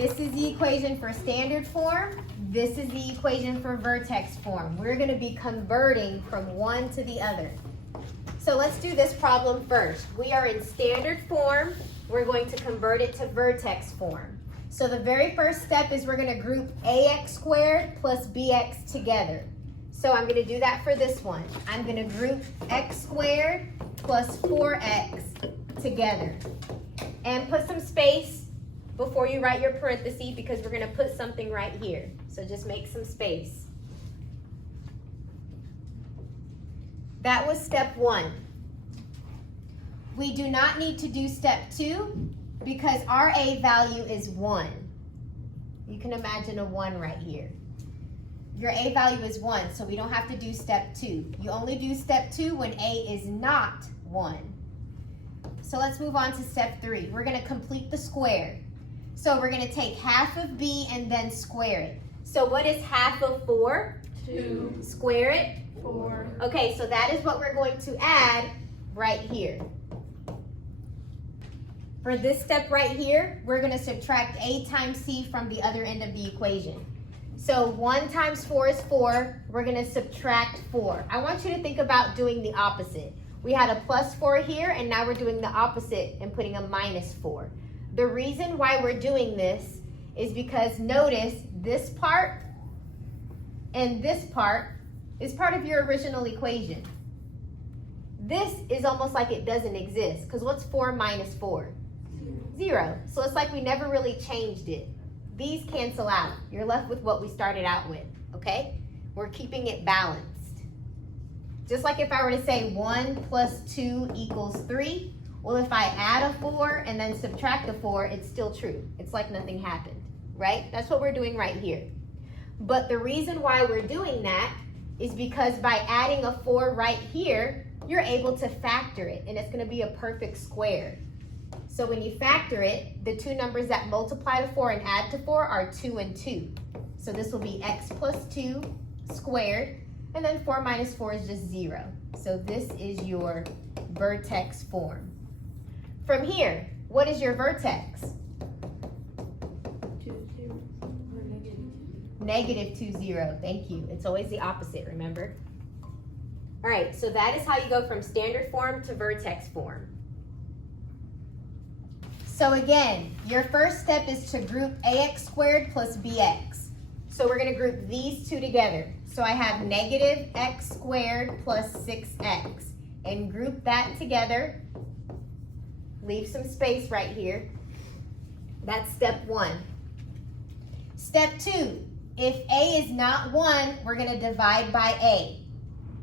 This is the equation for standard form. This is the equation for vertex form. We're going to be converting from one to the other. So let's do this problem first. We are in standard form. We're going to convert it to vertex form. So the very first step is we're going to group ax squared plus bx together. So I'm going to do that for this one. I'm going to group x squared plus 4x together. And put some space before you write your parentheses because we're going to put something right here. So just make some space. That was step 1. We do not need to do step 2 because our a value is 1. You can imagine a 1 right here. Your a value is 1, so we don't have to do step 2. You only do step 2 when a is not 1. So let's move on to step 3. We're going to complete the square. So we're going to take half of b and then square it. So what is half of 4? 2. Square it? 4. Okay, so that is what we're going to add right here. For this step right here, we're going to subtract a times c from the other end of the equation. So 1 times 4 is 4. We're going to subtract 4. I want you to think about doing the opposite. We had a plus 4 here, and now we're doing the opposite and putting a minus 4. The reason why we're doing this is because notice this part and this part is part of your original equation. This is almost like it doesn't exist because what's 4 minus 4? 0. So it's like we never really changed it. These cancel out. You're left with what we started out with, okay? We're keeping it balanced. Just like if I were to say 1 plus 2 equals 3, well, if I add a 4 and then subtract a 4, it's still true. It's like nothing happened, right? That's what we're doing right here. But the reason why we're doing that is because by adding a 4 right here, you're able to factor it, and it's going to be a perfect square. So when you factor it, the two numbers that multiply to 4 and add to 4 are 2 and 2. So this will be x plus 2 squared, and then 4 minus 4 is just 0. So this is your vertex form. From here, what is your vertex? 2, 0, or Negative 2, 0. Thank you. It's always the opposite, remember? All right, so that is how you go from standard form to vertex form. So again, your first step is to group ax squared plus bx. So we're going to group these two together. So I have negative x squared plus 6x. And group that together. Leave some space right here. That's step 1. Step 2, if a is not 1, we're going to divide by a.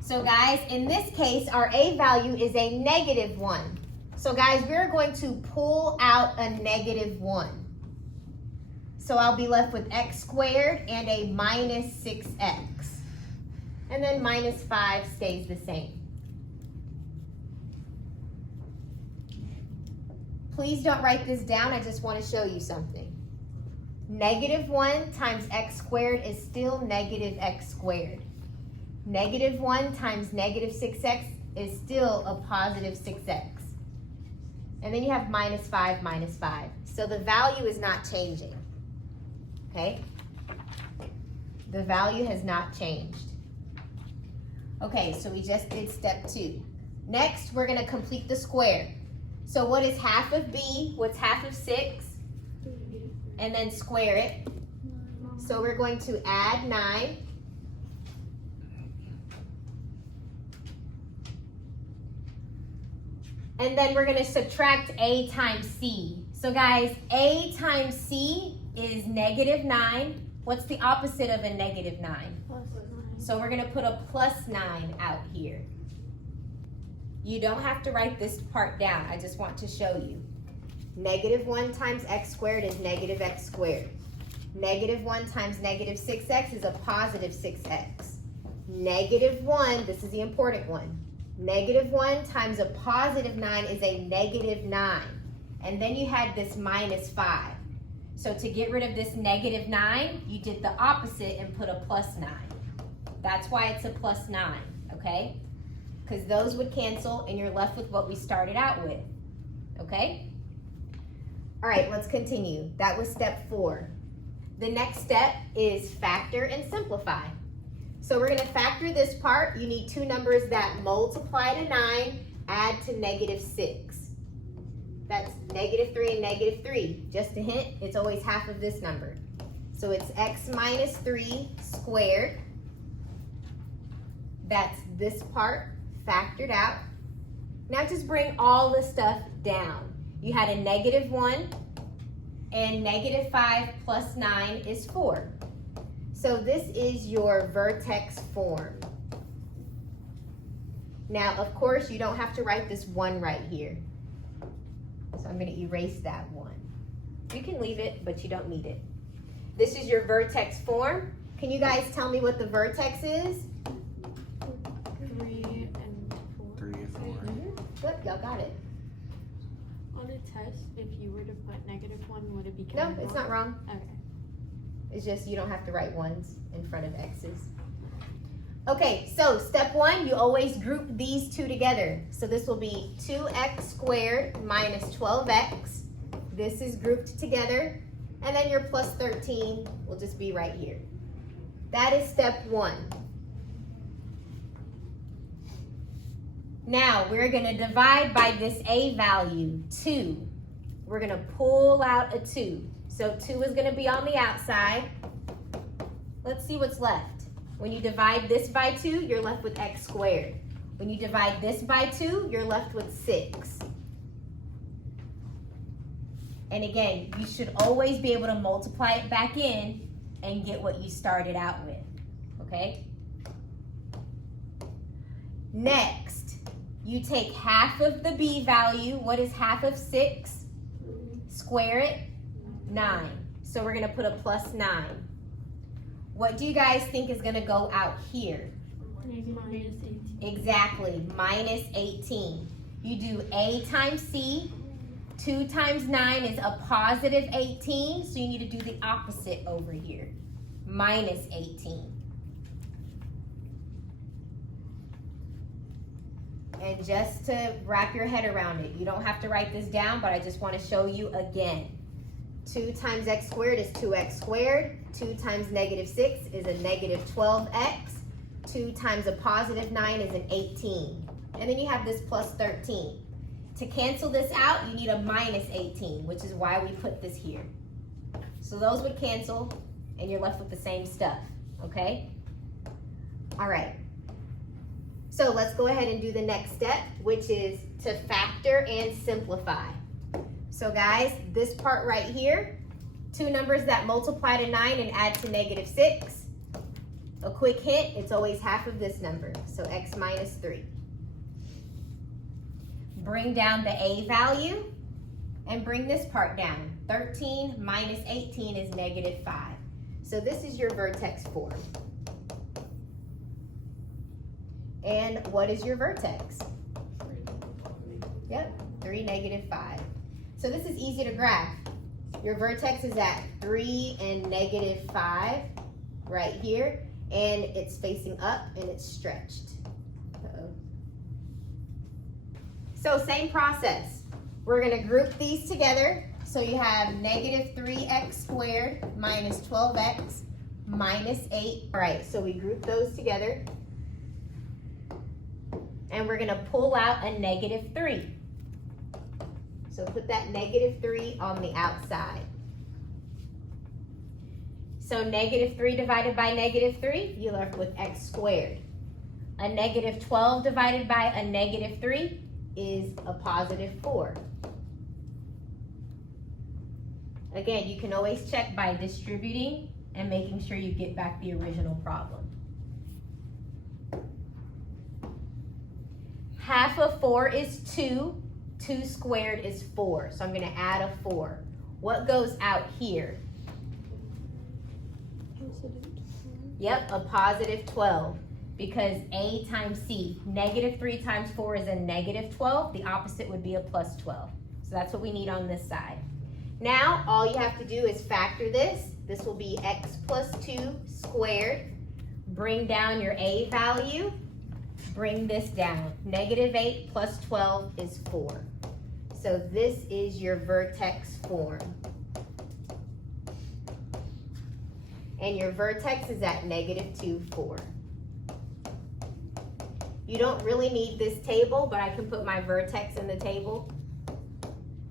So guys, in this case, our a value is a negative 1. So guys, we're going to pull out a negative 1. So I'll be left with x squared and a minus 6x. And then minus 5 stays the same. Please don't write this down. I just want to show you something. Negative 1 times x squared is still negative x squared. Negative 1 times negative 6x is still a positive 6x. And then you have minus 5, minus 5. So the value is not changing. Okay? The value has not changed. Okay, so we just did step 2. Next, we're going to complete the square. So what is half of b? What's half of 6? And then square it. So we're going to add 9. And then we're going to subtract a times c. So guys, a times c is negative 9. What's the opposite of a negative 9? +9. So we're going to put a plus 9 out here. You don't have to write this part down. I just want to show you. Negative 1 times x squared is negative x squared. Negative 1 times negative 6x is a positive 6x. Negative 1, this is the important one. Negative 1 times a positive 9 is a negative 9. And then you had this minus 5. So to get rid of this negative 9, you did the opposite and put a plus 9. That's why it's a plus 9, okay? Because those would cancel and you're left with what we started out with, okay? All right, let's continue. That was step 4. The next step is factor and simplify. So we're gonna factor this part. You need two numbers that multiply to 9, add to -6. That's -3 and -3. Just a hint, it's always half of this number. So it's x minus 3 squared. That's this part factored out. Now just bring all the stuff down. You had a -1, and -5 plus 9 is 4. So this is your vertex form. Now, of course, you don't have to write this 1 right here. So I'm going to erase that 1. You can leave it, but you don't need it. This is your vertex form. Can you guys tell me what the vertex is? 3 and 4. 3 and 4. Good, y'all got it. On a test, if you were to put -1, would it be No, counted it's wrong? not wrong. Okay. It's just you don't have to write 1s in front of x's. Okay, so step 1, you always group these two together. So this will be 2x squared minus 12x. This is grouped together. And then your plus 13 will just be right here. That is step 1. Now we're gonna divide by this a value, 2. We're gonna pull out a 2. So 2 is gonna be on the outside. Let's see what's left. When you divide this by 2, you're left with x squared. When you divide this by 2, you're left with 6. And again, you should always be able to multiply it back in and get what you started out with, okay? Next, you take half of the b value. What is half of 6? Square it, 9. So we're gonna put a plus 9. What do you guys think is gonna go out here? -18. Exactly, minus 18. You do a times c. 2 times 9 is a positive 18, so you need to do the opposite over here, minus 18. And just to wrap your head around it, you don't have to write this down, but I just want to show you again. 2 times x squared is 2x squared. 2 times -6 is a -12x. 2 times a positive 9 is an 18. And then you have this plus 13. To cancel this out, you need a minus 18, which is why we put this here. So those would cancel, and you're left with the same stuff, okay? All right. So let's go ahead and do the next step, which is to factor and simplify. So guys, this part right here, two numbers that multiply to 9 and add to -6. A quick hint, it's always half of this number, so x minus 3. Bring down the a value and bring this part down. 13 minus 18 is -5. So this is your vertex form. And what is your vertex? Yep, 3, -5. So this is easy to graph. Your vertex is at 3 and -5 right here, and it's facing up and it's stretched. So same process. We're gonna group these together. So you have -3x squared minus 12x minus 8. All right, so we group those together. And we're gonna pull out a -3. So put that -3 on the outside. So -3 divided by -3, you're left with x squared. A -12 divided by a -3 is a positive 4. Again, you can always check by distributing and making sure you get back the original problem. Half of 4 is 2. 2 squared is 4. So I'm going to add a 4. What goes out here? Yep, a positive 12. Because a times c, -3 times 4 is a -12. The opposite would be a plus 12. So that's what we need on this side. Now, all you have to do is factor this. This will be x plus 2 squared. Bring down your a value. Bring this down. -8 plus 12 is 4. So this is your vertex form. And your vertex is at -2, 4. You don't really need this table, but I can put my vertex in the table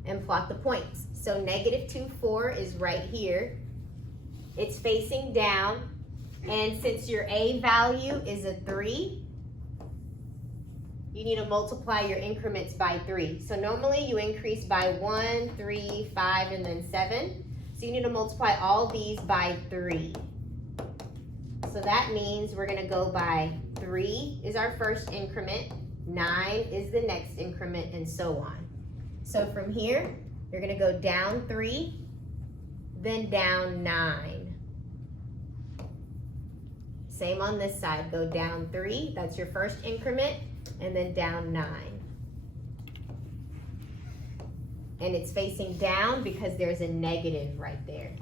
and plot the points. So -2, 4 is right here. It's facing down, and since your A value is a 3, you need to multiply your increments by 3. So normally you increase by 1, 3, 5, and then 7. So you need to multiply all these by 3. So that means we're gonna go by 3 is our first increment, 9 is the next increment, and so on. So from here, you're gonna go down 3, then down 9. Same on this side, go down 3, that's your first increment, and then down 9. And it's facing down because there's a negative right there.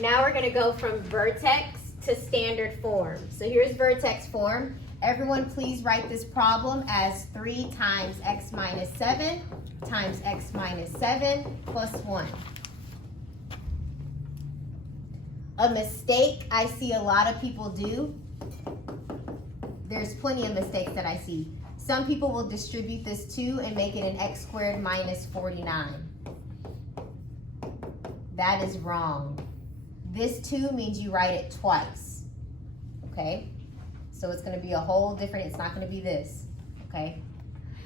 Now we're gonna go from vertex to standard form. So here's vertex form. Everyone please write this problem as 3 times x minus 7 times x minus 7 plus 1. A mistake I see a lot of people do, there's plenty of mistakes that I see. Some people will distribute this 2 and make it an x squared minus 49. That is wrong. This 2 means you write it twice, okay? So it's gonna be a whole different, it's not gonna be this, okay?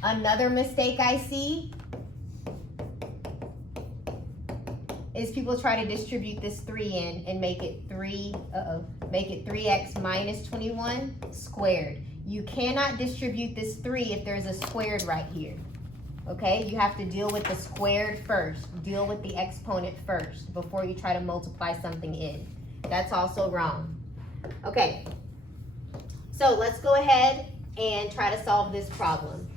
Another mistake I see is people try to distribute this 3 in and make it 3x minus 21 squared. You cannot distribute this 3 if there's a squared right here, okay? You have to deal with the squared first. Deal with the exponent first before you try to multiply something in. That's also wrong. Okay, so let's go ahead and try to solve this problem.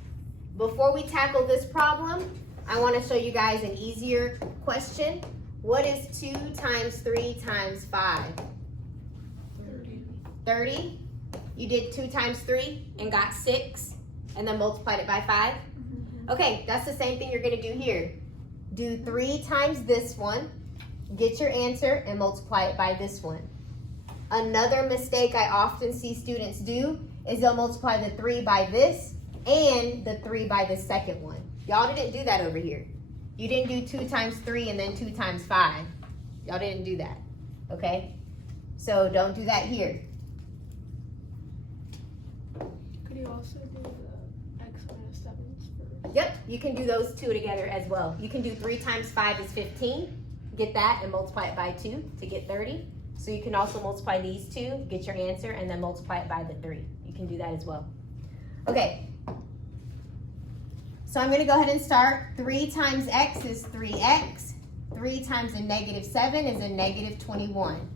Before we tackle this problem, I want to show you guys an easier question. What is 2 times 3 times 5? 30. You did 2 times 3 and got 6 and then multiplied it by 5? Okay, that's the same thing you're gonna do here. Do 3 times this one, get your answer, and multiply it by this one. Another mistake I often see students do is they'll multiply the 3 by this and the 3 by the second one. Y'all didn't do that over here. You didn't do 2 times 3 and then 2 times 5. Y'all didn't do that, okay? So don't do that here. Could you also do the x minus 7s first? Yep, you can do those 2 together as well. You can do 3 times 5 is 15. Get that and multiply it by 2 to get 30. So you can also multiply these 2, get your answer, and then multiply it by the 3. You can do that as well. Okay. So I'm going to go ahead and start. 3 times x is 3x. 3 times a negative 7 is a negative 21.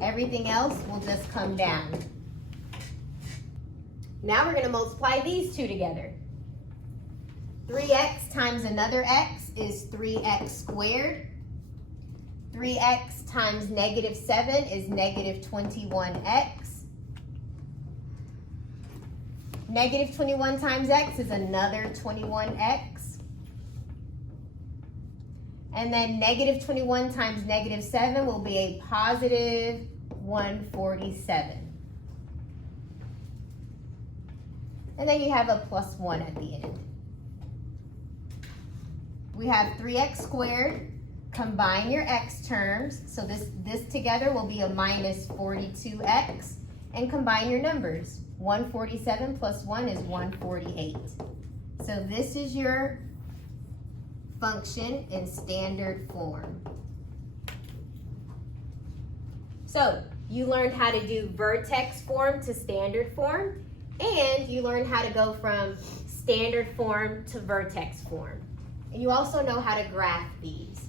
Everything else will just come down. Now we're going to multiply these 2 together. 3x times another x is 3x squared. 3x times negative 7 is negative 21x. Negative 21 times x is another 21x. And then negative 21 times negative 7 will be a positive 147. And then you have a plus 1 at the end. We have 3x squared. Combine your x terms. So this together will be a minus 42x. And combine your numbers. 147 plus 1 is 148. So this is your function in standard form. So you learned how to do vertex form to standard form. And you learned how to go from standard form to vertex form. And you also know how to graph these.